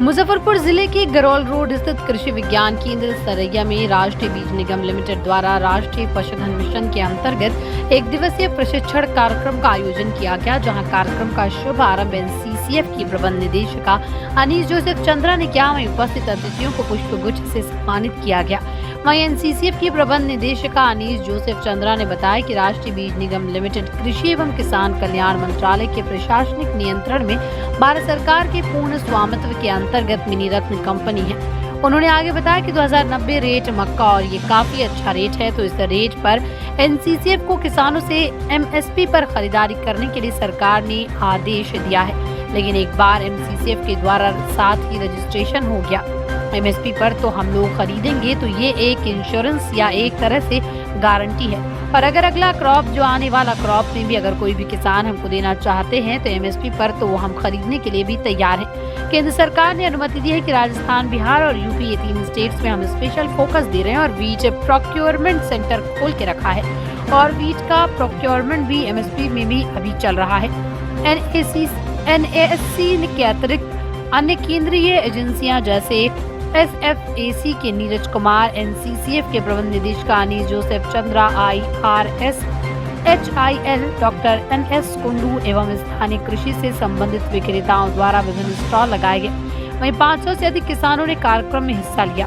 मुजफ्फरपुर जिले के गरौल रोड स्थित कृषि विज्ञान केंद्र सरैया में राष्ट्रीय बीज निगम लिमिटेड द्वारा राष्ट्रीय पशुधन मिशन के अंतर्गत एक दिवसीय प्रशिक्षण कार्यक्रम का आयोजन किया गया, जहां कार्यक्रम का शुभारंभ एनसीसीएफ की प्रबंध निदेशिका अनीस जोसेफ चंद्रा ने किया। वहीं उपस्थित अतिथियों को पुष्पगुच्छ से सम्मानित किया गया। वहीं एनसीसीएफ की प्रबंध निदेशिका अनीस जोसेफ चंद्रा ने बताया कि राष्ट्रीय बीज निगम लिमिटेड कृषि एवं किसान कल्याण मंत्रालय के प्रशासनिक नियंत्रण में भारत सरकार के पूर्ण स्वामित्व के अंतर्गत मिनी रत्न कंपनी है। उन्होंने आगे बताया कि 2090 रेट मक्का और ये काफी अच्छा रेट है, तो इस रेट पर एनसीसीएफ को किसानों से एमएसपी पर खरीदारी करने के लिए सरकार ने आदेश दिया है, लेकिन एक बार एनसीसीएफ के द्वारा साथ ही रजिस्ट्रेशन हो गया एमएसपी पर तो हम लोग खरीदेंगे, तो ये एक इंश्योरेंस या एक तरह से गारंटी है। और अगर अगला क्रॉप जो आने वाला क्रॉप में भी अगर कोई भी किसान हमको देना चाहते हैं तो एमएसपी पर, तो वो हम खरीदने के लिए भी तैयार हैं। केंद्र सरकार ने अनुमति दी है कि राजस्थान, बिहार और यूपी, ये 3 स्टेट्स में हम स्पेशल फोकस दे रहे हैं और बीज प्रोक्योरमेंट सेंटर खोल के रखा है और बीज का प्रोक्योरमेंट भी एमएसपी में भी अभी चल रहा है। एनएएससी के अतिरिक्त अन्य केंद्रीय एजेंसियां जैसे एसएफएसी के नीरज कुमार, एनसीसीएफ के प्रबंध निदेशक Anees Joseph Chandra, IRS HIL doctor NS Kundu एवं स्थानीय कृषि से संबंधित विक्रेताओं द्वारा विभिन्न स्टॉल लगाए गए। वहीं 500 से अधिक किसानों ने कार्यक्रम में हिस्सा लिया।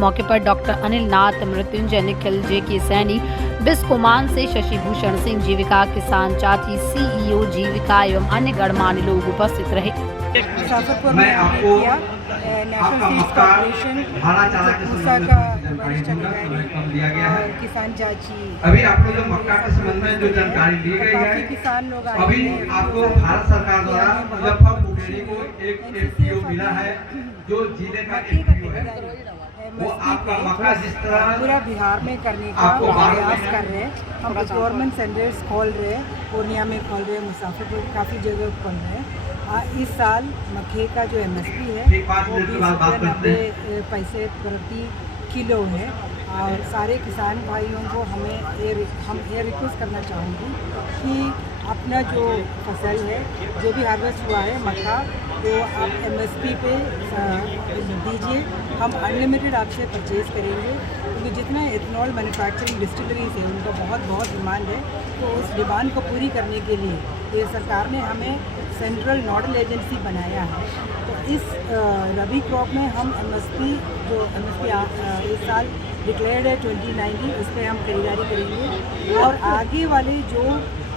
मौके पर डॉक्टर अनिल नाथ, मृत्युंजय, निखिल, JK सैनी, बिस्कुमान से शशि भूषण सिंह, जीविका किसान चाची, CEO जीविका एवं अन्य गणमान्य लोग उपस्थित रहे। मुजफ्फरपुर में आपको नेशनल सीड्स कॉर्पोरेशन का वरिष्ठ अधिकारी और किसान चाची, अभी आपको जो मक्का के संबंध में जो जानकारी दी गई है, किसान लोग अभी आपको भारत सरकार द्वारा मुजफ्फरपुर डेयरी को एक FPO मिला है, जो जिले का FPO है। वो आपका मक्का जिस तरह पूरा बिहार में करने का प्रयास कर रहे हैं। हम गवर्नमेंट सेंटर्स खोल रहे हैं, पूर्णिया में खोल रहे हैं, मुजफ्फरपुर काफ़ी जगह खोल रहे हैं। इस साल मक्के का जो MSP है वो 20-90 पैसे प्रति किलो है। और सारे किसान भाइयों को हम ये रिक्वेस्ट करना चाहूँगी कि अपना जो फसल है, जो भी हार्वेस्ट हुआ है मक्का, तो आप MSP पे दीजिए। हम अनलिमिटेड आपसे परचेज़ करेंगे, क्योंकि जितना एथनॉल मैन्युफैक्चरिंग डिस्टिलरीज है उनका बहुत डिमांड है। तो उस डिमांड को पूरी करने के लिए ये सरकार ने हमें सेंट्रल नोडल एजेंसी बनाया है। तो इस रबी क्रॉप में हम MSP इस साल डिक्लेयर्ड है 2090, उस पर हम खरीदारी करेंगे। और आगे वाले जो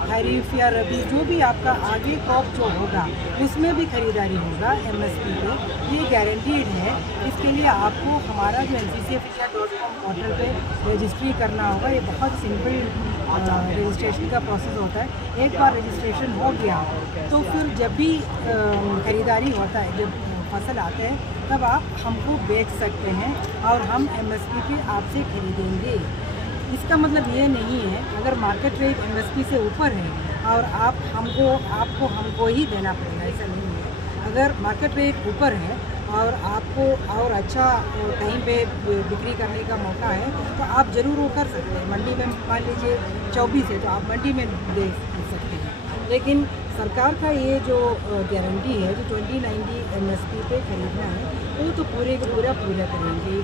खरीफ या रबी जो भी आपका आगे क्रॉप जो होगा उसमें भी खरीदारी होगा MSP पे, ये गारंटीड है। इसके लिए आपको हमारा जो NCCF.com पोर्टल पे रजिस्ट्री करना होगा। ये बहुत सिंपल रजिस्ट्रेशन का प्रोसेस होता है। एक बार रजिस्ट्रेशन हो गया तो फिर जब भी खरीदारी होता है, जब फसल आते हैं, तब आप हमको बेच सकते हैं और हम MSP पे आपसे खरीदेंगे। इसका मतलब ये नहीं है अगर मार्केट रेट MSP से ऊपर है और आपको हमको ही देना पड़ेगा, ऐसा नहीं है। अगर मार्केट रेट ऊपर है और आपको और अच्छा कहीं पे बिक्री करने का मौका है तो आप ज़रूर वो कर सकते हैं। मंडी में मान लीजिए 24 है तो आप मंडी में दे सकते हैं। लेकिन सरकार का ये जो गारंटी है, जो 2090 MSP पे खरीदना है, वो तो पूरे का पूरा करेंगे।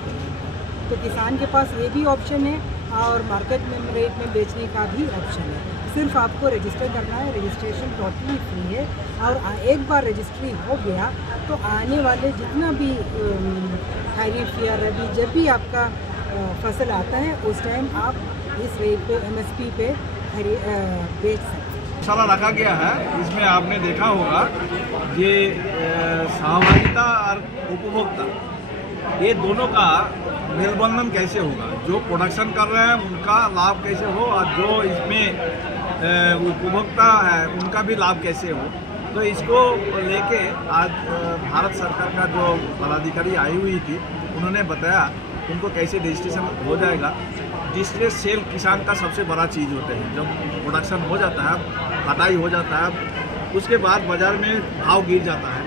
तो किसान के पास ये भी ऑप्शन है और मार्केट में रेट में बेचने का भी ऑप्शन है। सिर्फ आपको रजिस्टर करना है, रजिस्ट्रेशन टोटली फ्री है। और एक बार रजिस्ट्री हो गया तो आने वाले जितना भी खरीफ या रबी जब भी आपका फसल आता है उस टाइम आप इस रेट पे MSP पे बेच सकते हैं। सारा रखा गया है। इसमें आपने देखा होगा ये सहभागिता और उपभोक्ता, ये दोनों का मेलबंधन कैसे होगा। जो प्रोडक्शन कर रहे हैं उनका लाभ कैसे हो और जो इसमें उपभोक्ता है उनका भी लाभ कैसे हो। तो इसको लेके आज भारत सरकार का जो पदाधिकारी आई हुई थी, उन्होंने बताया उनको कैसे रजिस्ट्रेशन हो जाएगा। डिस्ट्रेस सेल किसान का सबसे बड़ा चीज़ होते हैं। जब प्रोडक्शन हो जाता है, कटाई हो जाता है, उसके बाद बाज़ार में भाव गिर जाता है।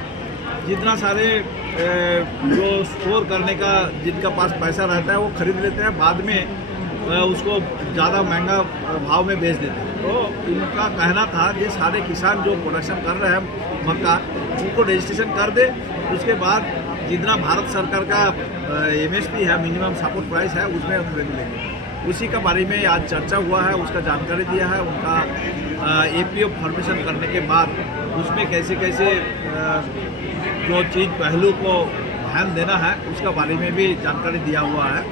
जितना सारे जो स्टोर करने का जिनका पास पैसा रहता है वो खरीद लेते हैं, बाद में उसको ज़्यादा महंगा भाव में बेच देते हैं। तो इनका कहना था कि सारे किसान जो प्रोडक्शन कर रहे हैं मक्का, उनको रजिस्ट्रेशन कर दे उसके बाद जितना भारत सरकार का MSP है, मिनिमम सपोर्ट प्राइस है, उसमें खरीद लेंगे। उसी का बारे में आज चर्चा हुआ है, उसका जानकारी दिया है। उनका APO फॉर्मेशन करने के बाद उसमें कैसे कैसे जो चीज़ पहलू को ध्यान देना है उसका बारे में भी जानकारी दिया हुआ है।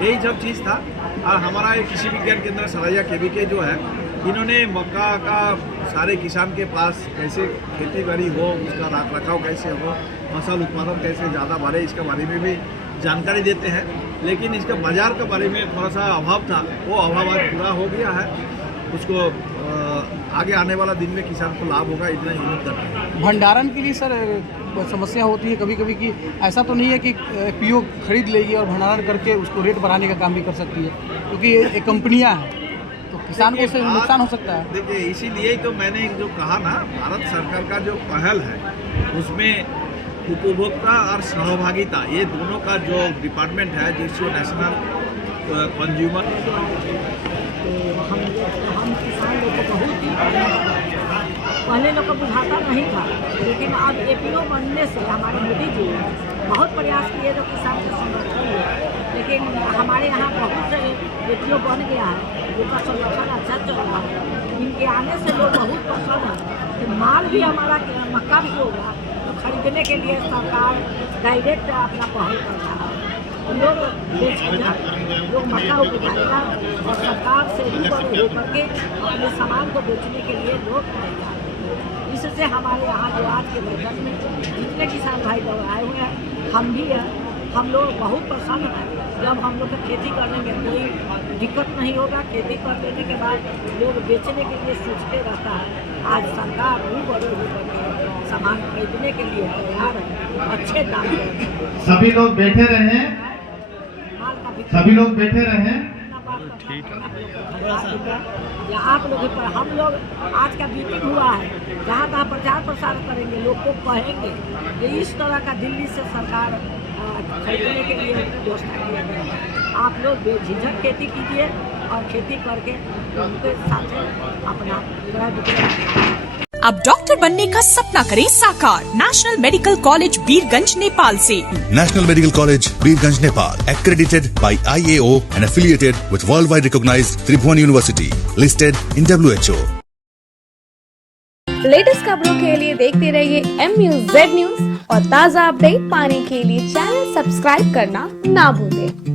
यही सब चीज़ था। और हमारा ये कृषि विज्ञान केंद्र सरैया KVK जो है, इन्होंने मक्का का सारे किसान के पास कैसे खेती बाड़ी हो, उसका रख रखाव कैसे हो, फसल उत्पादन कैसे ज़्यादा बढ़े, इसके बारे में भी जानकारी देते हैं। लेकिन इसका बाज़ार के बारे में थोड़ा सा अभाव था, वो अभाव आज पूरा हो गया है। उसको आगे आने वाला दिन में किसान को लाभ होगा, इतना ही उम्मीद करते हैं। भंडारण के लिए सर समस्या होती है कभी कभी कि ऐसा तो नहीं है कि PO खरीद लेगी और भंडारण करके उसको रेट बढ़ाने का काम भी कर सकती है, क्योंकि ये कंपनियां हैं, तो किसान को उससे नुकसान हो सकता है। देखिए, इसीलिए तो मैंने जो कहा ना, भारत सरकार का जो पहल है उसमें उपभोक्ता और सहभागिता, ये दोनों का जो डिपार्टमेंट है, जिसको नेशनल कंज्यूमर, हम किसान लोग को बहुत पहले लोग को बुझाता नहीं था, लेकिन अब APO बनने से हमारे मोदी जी बहुत प्रयास किए जो किसान के संरक्षण हुए। लेकिन हमारे यहाँ बहुत से APO बन गया है, उनका संरक्षण अच्छा चल रहा है। इनके आने से लोग बहुत पसंद है कि माल भी हमारा मक्का भी होगा, तो खरीदने के लिए सरकार डायरेक्ट अपना पहल करता है। लोग बेचेगा, लोग मक्का उगाएगा और सरकार से रूबरू होकर के अपने सामान को बेचने के लिए लोग तैयार हैं। इससे हमारे यहाँ जो आज के बैठक में जितने किसान भाई लोग आए हुए हैं, हम भी हैं, हम लोग बहुत प्रसन्न हैं। जब हम लोग खेती करने में कोई दिक्कत नहीं होगा, खेती कर लेने के बाद लोग बेचने के लिए सोचते रहता है। आज सरकार रूबरू होकर के सामान खरीदने के लिए तैयार है, अच्छे दाम पर। सभी लोग बैठे रहे, सभी लोग बैठे रहे। आप लोग पर हम लोग आज का मीटिंग हुआ है, जहाँ तहाँ प्रचार प्रसार करेंगे, लोग को कहेंगे कि इस तरह का दिल्ली से सरकार खरीदने के लिए व्यवस्था किया गया है। आप लोग बेझिझक खेती कीजिए और खेती करके उनके साथ अपना क्रय विक्रय। अब डॉक्टर बनने का सपना करें साकार National Medical College Birgunj Nepal से। National Medical College, Birganj, Nepal, accredited by IAO and affiliated with worldwide recognized Tribhuvan University, listed in WHO. Latest खबरों के लिए देखते रहिए MUZ न्यूज और ताज़ा अपडेट पाने के लिए चैनल सब्सक्राइब करना ना भूलें।